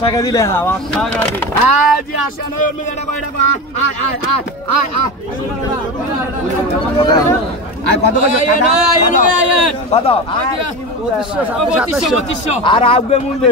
টাকা দিলে না টাকা দিলে জি আসেন ওর মধ্যে এটা কয়টা আয় কত কত আর আগবে মূল্য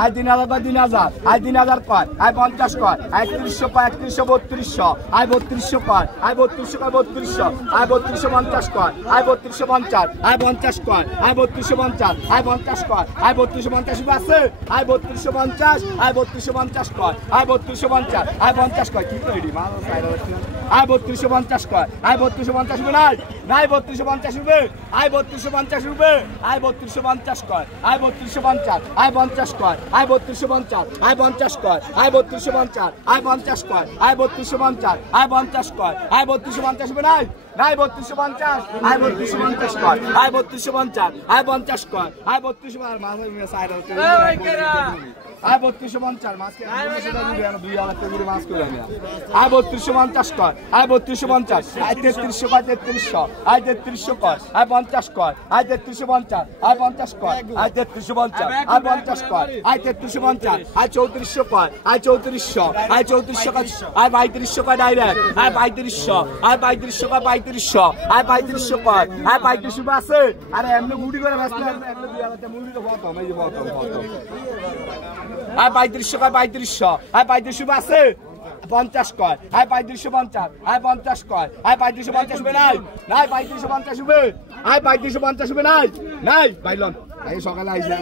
আয় 3000 বা 3000 আয় 3000 কয় আয় 50 কয় আয় 3100 কয় 3100 3200 আয় 3200 কয় আয় 3200 কয় 3200 আয় 3250 কয় আয় 3250 আয় 50 কয় আয় 3250 আয় 50 কয় আয় 3250 আছে আয় 3250 আয় 3250 কয় আয় 3250 আয় 50 কয় কি কইরি মাল সাইরা আয় 3250 কয় আয় 3250 নাই নাই 3250 রুপে আয় 3250 রুপে আয় 3250 কয় আয় 3250 আয় 50 কয় আয় 3250 আয় 50 কয় আয় 3250 আয় 50 কয় আয় 3250 আয় 50 কয় আয় 3250 রুপে নাই নাই 3250 আয় 3250 কয় আয় 3250 আয় 50 কয় আয় 3250 মাছের মিয়া সাইরা আয় 3250 মাছ কে 2000 টাকা করে মাছ করে নিয়া আয় 3250 কয় আয় 3250 আয় 3300 কয় 3300 আয় 3300 কয় আয় 50 কয় আয় 3350 আয় 50 কয় আয় 3350 আয় 50 কয় আয় 3350 আয় 3400 কয় আয় 3400 আয় 3400 কয় আয় 3200 কয় ডাইরেক্ট আয় 3200 আয় 3200 কয় 3200 আয় 3200 কয় আয় 3200 আছে আরে এমনি গুডি করে ব্যস্ত এমনি 2000 টাকা মুড়ি তো বতো এই যে বতো আয় 3200 কয় 3200 আয় 3200 আছে 50 কয় আয় 3250 আয় 50 কয় আয় 3250 হবে নাই নাই 3250 হবে আয় 3250 হবে নাই নাই বাইলন এই সকালে আইছে